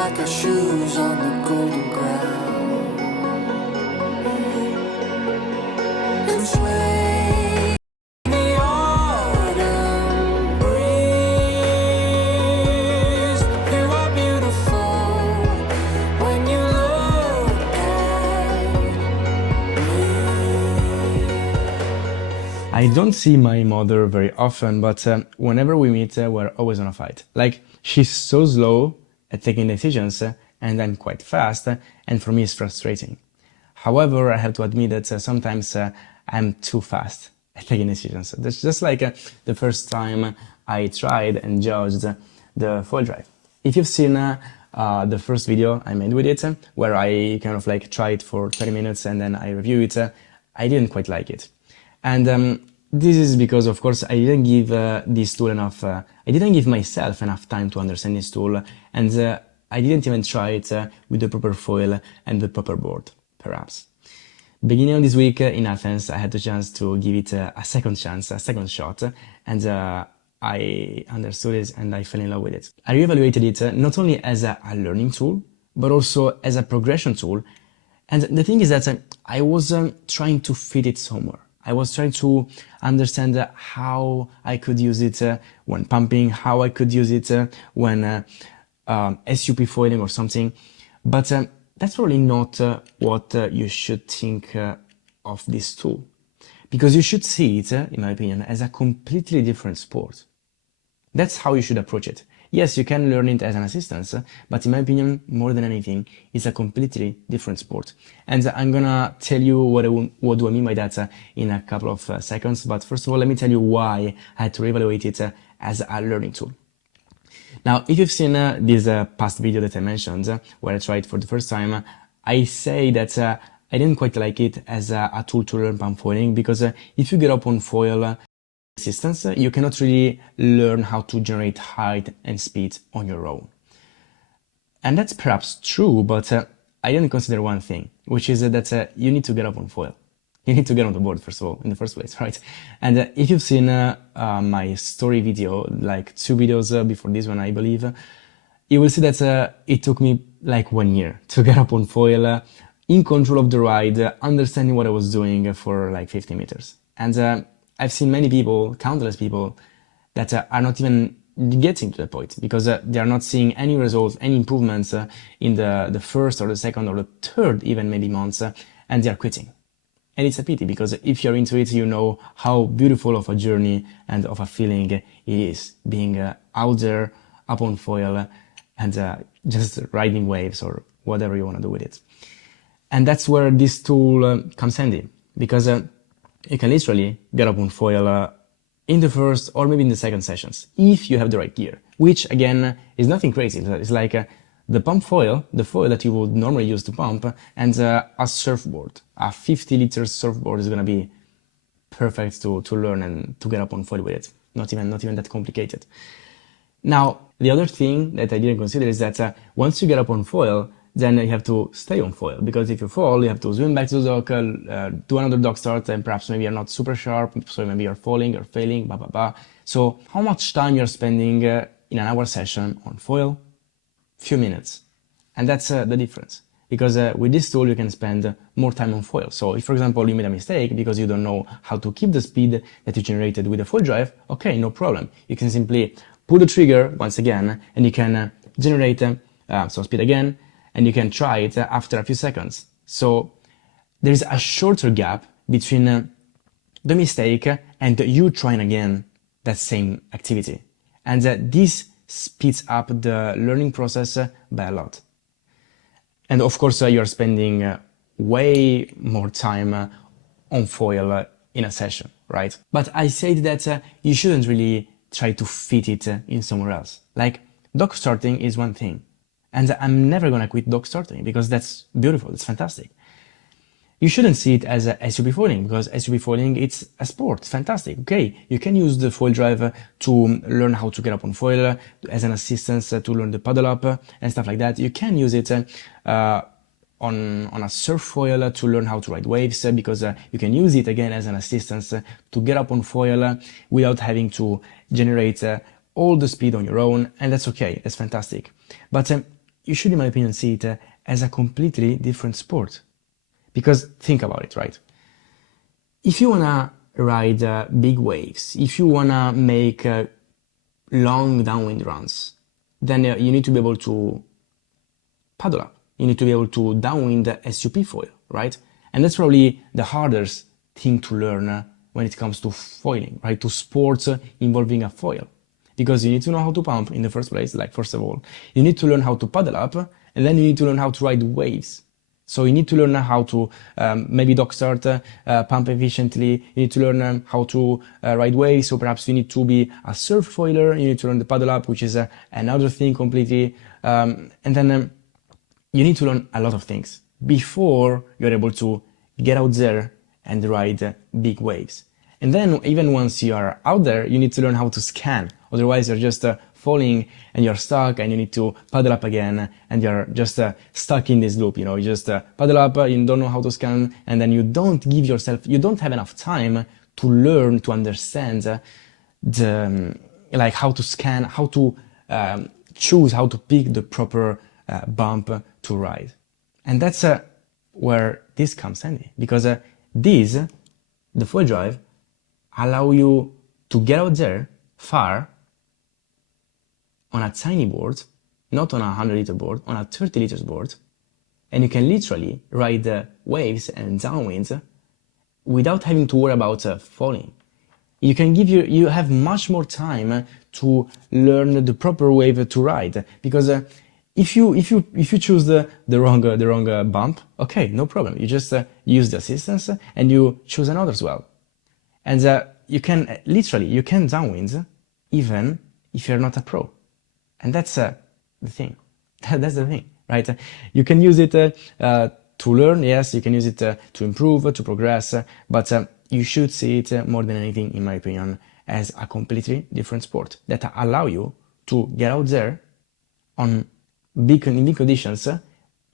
like our shoes on the golden ground, and sway the autumn breeze. You are beautiful when you look at me. I don't see my mother very often, but whenever we meet, we're always on a fight. Like, she's so slow at taking decisions, and I'm quite fast, and for me it's frustrating. However, I have to admit that sometimes I'm too fast at taking decisions. That's just like the first time I tried and judged the foil drive. If you've seen the first video I made with it, where I kind of like tried for 30 minutes and then I review it, I didn't quite like it. And this is because, of course, I didn't give this tool enough, I didn't give myself enough time to understand this tool, and I didn't even try it with the proper foil and the proper board, perhaps. Beginning of this week in Athens, I had the chance to give it a second chance, a second shot, and I understood it and I fell in love with it. I reevaluated it not only as a learning tool, but also as a progression tool. And the thing is that I was trying to fit it somewhere. I was trying to understand how I could use it when pumping, how I could use it when SUP foiling or something. But that's probably not what you should think of this tool. Because you should see it, in my opinion, as a completely different sport. That's how you should approach it. Yes, you can learn it as an assistance, but in my opinion, more than anything, it's a completely different sport. And I'm gonna tell you what do I mean by that in a couple of seconds. But first of all, let me tell you why I had to reevaluate it as a learning tool. Now, if you've seen this past video that I mentioned, where I tried for the first time, I say that I didn't quite like it as a tool to learn pump foiling, because if you get up on foil assistance, you cannot really learn how to generate height and speed on your own. And that's perhaps true, but I didn't consider one thing, which is that you need to get up on foil. You need to get on the board, first of all, in the first place, right? And if you've seen my story video, like 2 videos before this one, I believe, you will see that it took me like 1 year to get up on foil, in control of the ride, understanding what I was doing for like 50 meters. And I've seen many people, countless people, that are not even getting to the point, because they are not seeing any results, any improvements in the first or the second or the third even maybe months, and they are quitting. And it's a pity, because if you're into it, you know how beautiful of a journey and of a feeling it is, being out there, up on foil, and just riding waves or whatever you want to do with it. And that's where this tool comes handy, because you can literally get up on foil in the first or maybe in the second sessions, if you have the right gear, which again is nothing crazy. It's like the pump foil, the foil that you would normally use to pump, and a surfboard. A 50-liter surfboard is gonna be perfect to learn and to get up on foil with it. Not even that complicated. Now, the other thing that I didn't consider is that once you get up on foil, then you have to stay on foil, because if you fall, you have to swim back to the dock, do another dock start, and perhaps maybe you're not super sharp, so maybe you're falling or failing, blah, blah, blah. So how much time you're spending in an hour session on foil? Few minutes. And that's the difference. Because with this tool, you can spend more time on foil. So if, for example, you made a mistake because you don't know how to keep the speed that you generated with a foil drive, okay, no problem. You can simply pull the trigger once again, and you can generate some speed again, and you can try it after a few seconds. So there's a shorter gap between the mistake and you trying again that same activity. And this speeds up the learning process by a lot. And of course, you're spending way more time on foil in a session, right? But I said that you shouldn't really try to fit it in somewhere else. Like, dock starting is one thing. And I'm never gonna quit dock starting, because that's beautiful, it's fantastic. You shouldn't see it as a SUP foiling, because SUP foiling, it's a sport, it's fantastic. Okay, you can use the foil drive to learn how to get up on foil, as an assistance to learn the paddle up and stuff like that. You can use it on a surf foil to learn how to ride waves, because you can use it again as an assistance to get up on foil without having to generate all the speed on your own, and that's okay, that's fantastic. But you should, in my opinion, see it as a completely different sport. Because think about it, right? If you wanna ride big waves, if you wanna make long downwind runs, then you need to be able to paddle up. You need to be able to downwind SUP foil, right? And that's probably the hardest thing to learn when it comes to foiling, right? To sports involving a foil. Because you need to know how to pump in the first place, like first of all. You need to learn how to paddle up, and then you need to learn how to ride waves. So you need to learn how to maybe dock start, pump efficiently. You need to learn how to ride waves. So perhaps you need to be a surf foiler. You need to learn the paddle up, which is another thing completely. And then you need to learn a lot of things before you're able to get out there and ride big waves. And then even once you are out there, you need to learn how to scan. Otherwise, you're just falling and you're stuck and you need to paddle up again and you're just stuck in this loop. You just paddle up, you don't know how to scan, and then you don't have enough time to learn, to understand how to scan, how to choose, how to pick the proper bump to ride. And that's where this comes handy, because the foil drive, allow you to get out there far on a tiny board, not on a 100-liter board, on a 30 liters board, and you can literally ride the waves and downwinds without having to worry about falling. You have much more time to learn the proper wave to ride, because if you choose the wrong bump, okay, no problem. You just use the assistance and you choose another as well. And you can downwind even if you're not a pro. And that's the thing. That's the thing, right? You can use it to learn, yes, you can use it to improve, to progress, but you should see it more than anything, in my opinion, as a completely different sport that allow you to get out there in big conditions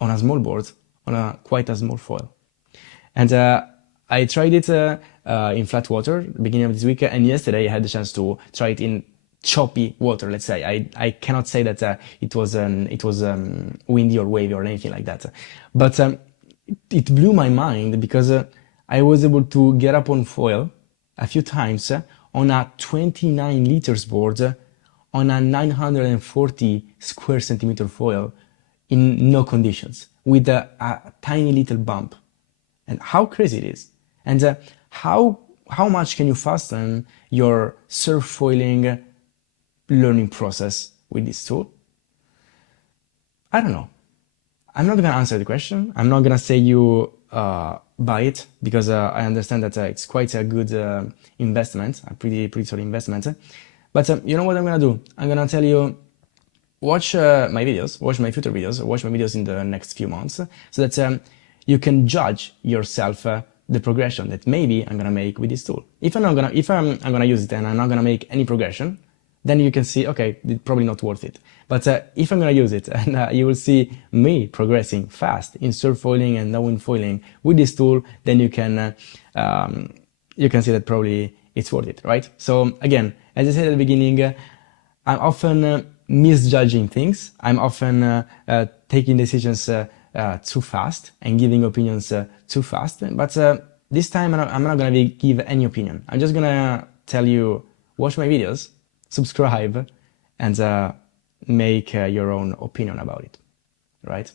on a small board, on quite a small foil. And I tried it in flat water beginning of this week, and yesterday I had the chance to try it in choppy water, let's say. I cannot say that it was windy or wavy or anything like that, but it blew my mind because I was able to get up on foil a few times on a 29 liters board on a 940 square centimeter foil in no conditions with a tiny little bump. And how crazy it is. And how much can you fasten your surf foiling learning process with this tool? I don't know. I'm not gonna answer the question. I'm not gonna say you buy it, because I understand that it's quite a good investment, a pretty solid investment. But you know what I'm gonna do? I'm gonna tell you, watch my videos, watch my future videos, watch my videos in the next few months, so that you can judge yourself the progression that maybe I'm gonna make with this tool. If I'm gonna use it and I'm not gonna make any progression, then you can see, okay, it's probably not worth it. But if I'm gonna use it and you will see me progressing fast in surf foiling and downwind foiling with this tool, then you can see that probably it's worth it, right? So again, as I said at the beginning, I'm often misjudging things. I'm often taking decisions too fast and giving opinions too fast. But this time I'm not gonna give any opinion. I'm just gonna tell you, watch my videos, subscribe, and make your own opinion about it, right?